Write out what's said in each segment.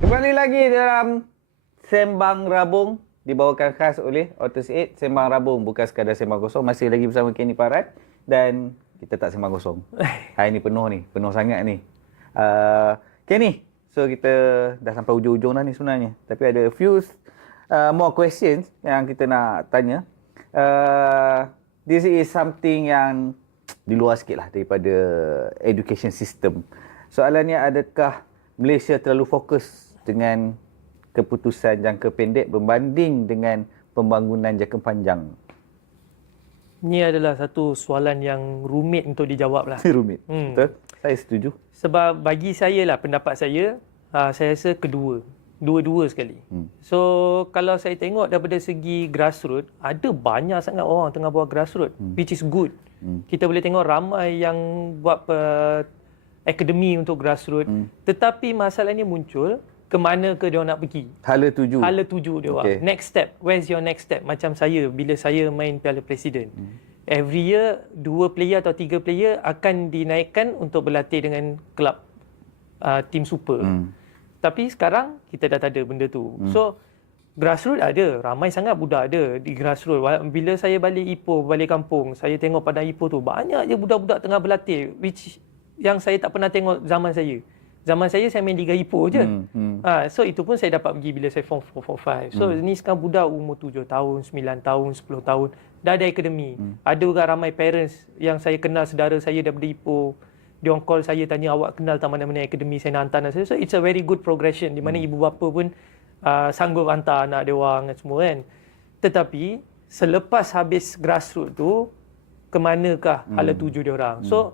Kembali lagi dalam Sembang Rabung dibawakan khas oleh Otus 8. Sembang Rabung bukan sekadar sembang kosong. Masih lagi bersama Kenny Parat dan kita tak sembang kosong. Hari ni penuh sangat ni. Kenny, so kita dah sampai ujung-ujung dah ni sebenarnya. Tapi ada a few more questions yang kita nak tanya. This is something yang di luar sikit lah daripada education system. Soalannya, adakah Malaysia terlalu fokus dengan keputusan jangka pendek berbanding dengan pembangunan jangka panjang? Ini adalah satu soalan yang rumit untuk dijawab lah. Rumit. Betul? Saya setuju. Sebab bagi saya lah, pendapat saya rasa dua-dua sekali. So kalau saya tengok daripada segi grassroots, ada banyak sangat orang tengah buat grassroots, which is good. Kita boleh tengok ramai yang buat akademi untuk grassroots. Tetapi masalahnya muncul, ke mana ke dia nak pergi? Hala tuju dia orang. Next step, where's your next step? Macam saya, bila saya main Piala Presiden. Every year, 2 player atau 3 player akan dinaikkan untuk berlatih dengan kelab tim super. Tapi sekarang, kita dah tak ada benda tu. So, grassroots ada. Ramai sangat budak ada di grassroots. Bila saya balik Ipoh, balik kampung, saya tengok padang Ipoh tu, banyak je budak-budak tengah berlatih. Which yang saya tak pernah tengok zaman saya. Zaman saya main Liga Ipoh je. So itu pun saya dapat pergi bila saya form 4, form 5. So ni sekarang budak umur 7 tahun, 9 tahun, 10 tahun. Dah ada akademi. Ada juga ramai parents yang saya kenal, saudara saya daripada Ipoh. Dia on call saya, tanya, awak kenal tak mana-mana akademi, saya nak hantar anak saya. So it's a very good progression. Di mana ibu bapa pun sanggup hantar anak dia orang dan semua kan. Tetapi selepas habis grassroots tu, ke manakah hala tuju dia orang? So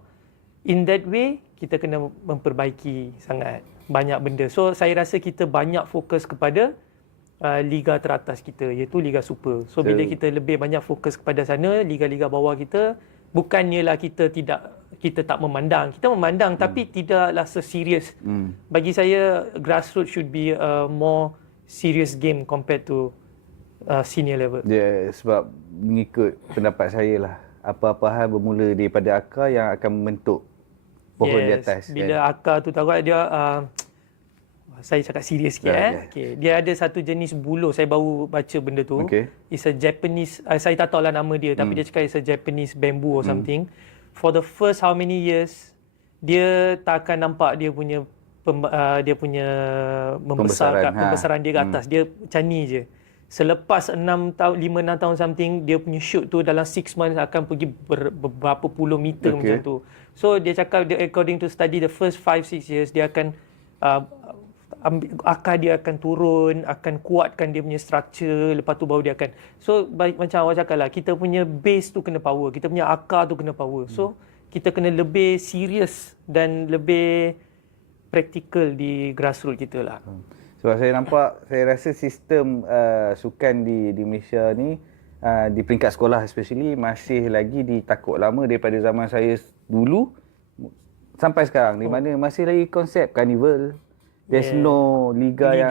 in that way, kita kena memperbaiki sangat banyak benda. So saya rasa kita banyak fokus kepada liga teratas kita, iaitu Liga Super. So bila kita lebih banyak fokus kepada sana, liga-liga bawah kita, bukannya lah kita tak memandang. Kita memandang tapi tidaklah seserius. Bagi saya, grassroots should be a more serious game compared to senior level. Sebab mengikut pendapat saya lah, apa-apa hal bermula daripada akar yang akan membentuk pohon di atas. Bila akar tu tahu dia, saya cakap serius sikit. Okay. Dia ada satu jenis buluh, saya baru baca benda tu. It's a Japanese, saya tak tahu lah nama dia, tapi dia cakap it's a Japanese bamboo or something. For the first how many years, dia tak akan nampak dia punya pembesaran dia ke atas. Dia macam ni je. Selepas 5-6 tahun something, dia punya shoot tu dalam 6 months akan pergi berapa puluh meter macam tu. So dia cakap, according to study, the first 5-6 years dia akan akar dia akan turun, akan kuatkan dia punya structure, lepas tu baru dia akan. So macam awak cakap lah, kita punya base tu kena power, kita punya akar tu kena power. So kita kena lebih serius dan lebih praktikal di grassroots kita lah. Sebab saya rasa sistem sukan di Malaysia ni, di peringkat sekolah especially, masih lagi ditakut lama daripada zaman saya dulu sampai sekarang, di mana masih lagi konsep carnival. There's no liga yang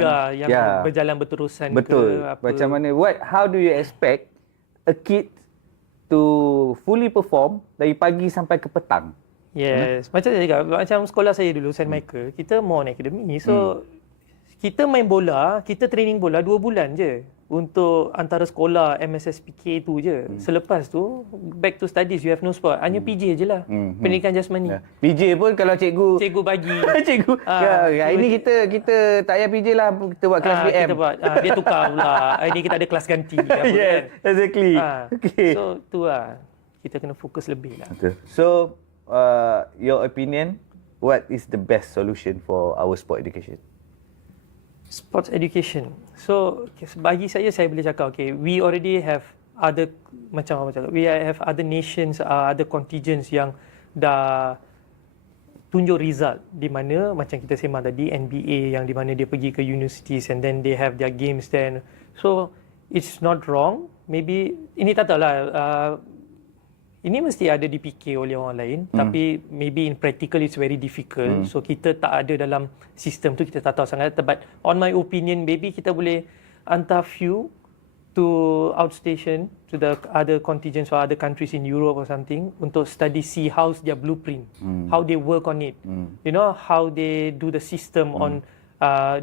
berjalan berterusan. Betul. Ke apa. Macam mana, how do you expect a kid to fully perform dari pagi sampai ke petang? Macam saya cakap, macam sekolah saya dulu, St. Michael, kita more on academy. So kita main bola, kita training bola 2 bulan je untuk antara sekolah MSSPK tu je. Selepas tu, back to studies, you have no sport. Hanya PJ je lah, pendidikan jasmani. PJ pun kalau cikgu bagi. Cikgu, ini kita tak payah PJ lah, kita buat kelas BM. Dia tukar pula. Ini kita ada kelas ganti. Exactly. So, tu lah. Kita kena fokus lebih lah. So, your opinion, what is the best solution for our sport education? Sports education. So bagi saya boleh cakap, we already have other, macam apa cakap, we have other nations, other contingents yang dah tunjuk result, di mana macam kita sembang tadi, NBA yang di mana dia pergi ke universities and then they have their games then. So it's not wrong. Maybe ini tak tahulah, ini mesti ada dipikir oleh orang lain, tapi maybe in practical it's very difficult. So kita tak ada dalam sistem tu, kita tak tahu sangat. But on my opinion, maybe kita boleh hantar few to outstation to the other contingents or other countries in Europe or something untuk study, see how's their blueprint, how they work on it, you know, how they do the system on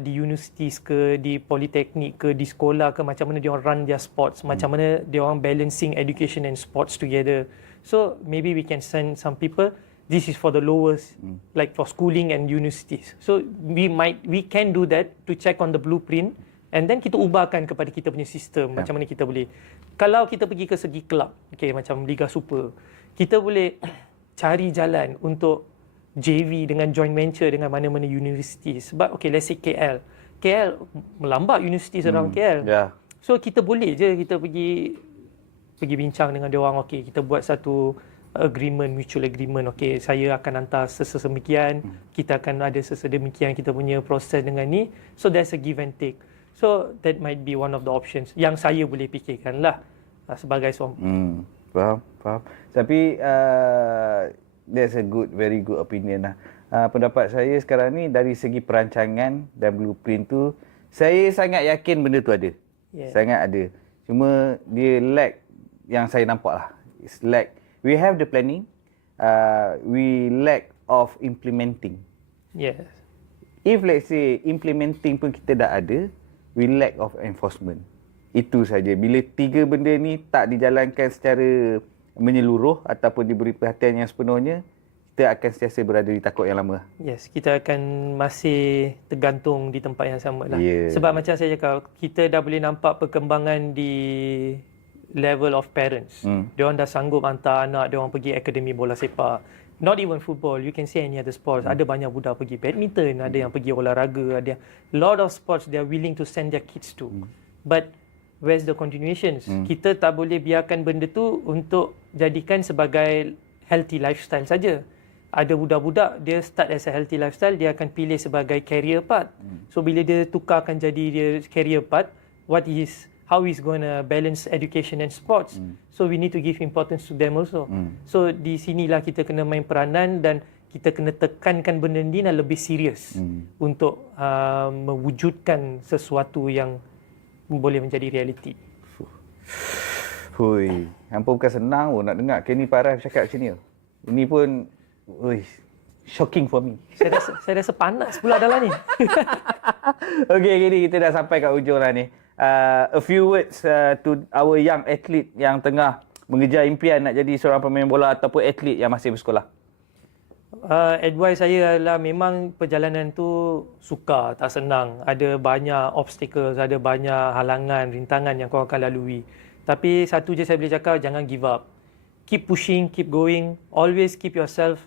di universities ke, di politeknik ke, di sekolah ke, macam mana dia orang run their sports, macam mana dia orang balancing education and sports together. So maybe we can send some people. This is for the lowest, like for schooling and universities. So we can do that to check on the blueprint, and then kita ubahkan kepada kita punya sistem, macam mana kita boleh. Kalau kita pergi ke segi kelab, okay, macam Liga Super, kita boleh cari jalan untuk JV dengan joint venture dengan mana-mana universiti. Sebab okay, let's say KL melambak universiti around KL. Yeah. So kita boleh je kita pergi bincang dengan dia orang, okay, kita buat satu agreement, mutual agreement, okay, saya akan hantar sesemikian, kita akan ada sesedemikian kita punya proses dengan ni. So there's a give and take. So that might be one of the options yang saya boleh fikirkan lah sebagai seorang. Faham. Tapi that's a very good opinion lah. Pendapat saya sekarang ni dari segi perancangan dan blueprint tu, saya sangat yakin benda tu ada. Yeah. Sangat ada. Cuma dia lack yang saya nampak lah. It's lack. We have the planning. We lack of implementing. Yes. If let's say implementing pun kita dah ada, we lack of enforcement. Itu saja. Bila tiga benda ni tak dijalankan secara menyeluruh ataupun diberi perhatian yang sepenuhnya, kita akan sentiasa berada di takut yang lama. Yes, kita akan masih tergantung di tempat yang sama lah. Yeah. Sebab macam saya cakap, kita dah boleh nampak perkembangan di level of parents. Diorang dah sanggup hantar anak diorang pergi akademi bola sepak. Not even football, you can say any other sports. Ada banyak budak pergi badminton, ada yang pergi olahraga, ada lot of sports they are willing to send their kids to. But where's the continuations? Kita tak boleh biarkan benda tu untuk jadikan sebagai healthy lifestyle saja. Ada budak-budak dia start as a healthy lifestyle, dia akan pilih sebagai career path. So bila dia tukarkan jadi dia career path, how he's going to balance education and sports. So we need to give importance to them also. So di sinilah kita kena main peranan dan kita kena tekankan benda ni dan lebih serius untuk mewujudkan sesuatu yang boleh menjadi realiti. Hui, hampa bukan senang pun nak dengar Kenny Farah cakap macam ni. Ini pun shocking for me. Saya rasa panas pula dalam ni. Okay, Kenny, kita dah sampai kat ujung lah ni. A few words to our young athlete yang tengah mengejar impian nak jadi seorang pemain bola ataupun atlet yang masih bersekolah. Advice saya adalah memang perjalanan tu sukar, tak senang. Ada banyak obstacles, ada banyak halangan, rintangan yang kau akan lalui. Tapi satu je saya boleh cakap, jangan give up. Keep pushing, keep going. Always keep yourself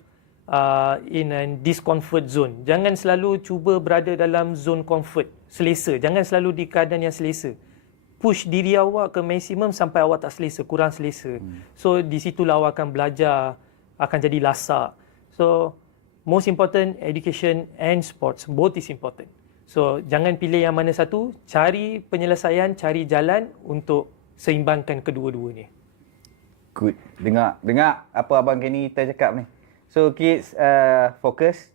in a discomfort zone. Jangan selalu cuba berada dalam zone comfort, selesa. Jangan selalu di keadaan yang selesa. Push diri awak ke maksimum sampai awak tak selesa, kurang selesa. So di situlah awak akan belajar, akan jadi lasak. So most important, education and sports, both is important. So jangan pilih yang mana satu, cari penyelesaian, cari jalan untuk seimbangkan kedua-duanya. Good. Dengar apa Abang Kenny kita cakap ni. So kids, fokus.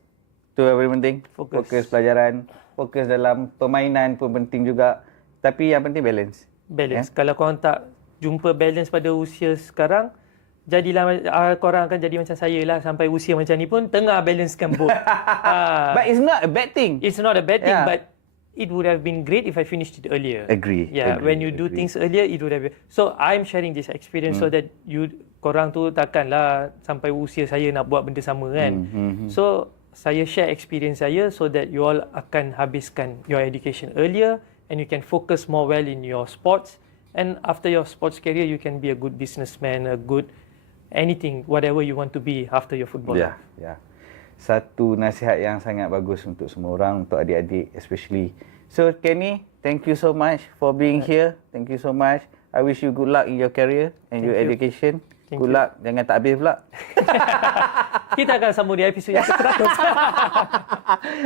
Itu yang paling penting. Fokus pelajaran. Fokus dalam permainan pun penting juga. Tapi yang penting balance. Balance. Kalau korang tak jumpa balance pada usia sekarang, jadilah korang akan jadi macam saya lah. Sampai usia macam ni pun tengah balancekan both. But it's not a bad thing. It's not a bad thing, but it would have been great if I finished it earlier. Agree. Yeah, when you do things earlier, it would have been. So I'm sharing this experience so that korang tu takkanlah sampai usia saya nak buat benda sama kan. So saya share experience saya so that you all akan habiskan your education earlier and you can focus more well in your sports, and after your sports career you can be a good businessman, a good anything, whatever you want to be after your football. Yeah. Satu nasihat yang sangat bagus untuk semua orang, untuk adik-adik especially. So Kenny, thank you so much for being here. Thank you so much. I wish you good luck in your career and your education. Good luck. Jangan tak habis pula. Kita akan sambung di episod yang ke-100.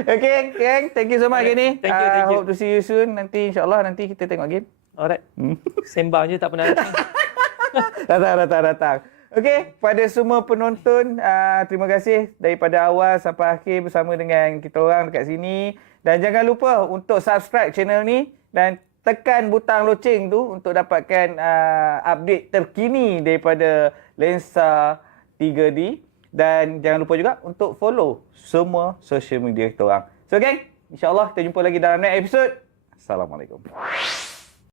Okay, gang. Thank you so much, Kenny. Thank you. Hope to see you soon. Nanti insyaAllah nanti kita tengok game. Alright. Sembang je tak pernah datang. Datang. Okey, pada semua penonton, terima kasih daripada awal sampai akhir bersama dengan kita orang dekat sini. Dan jangan lupa untuk subscribe channel ni dan tekan butang loceng tu untuk dapatkan update terkini daripada Lensa 3D. Dan jangan lupa juga untuk follow semua social media kita orang. So, gang, InsyaAllah kita jumpa lagi dalam next episode. Assalamualaikum.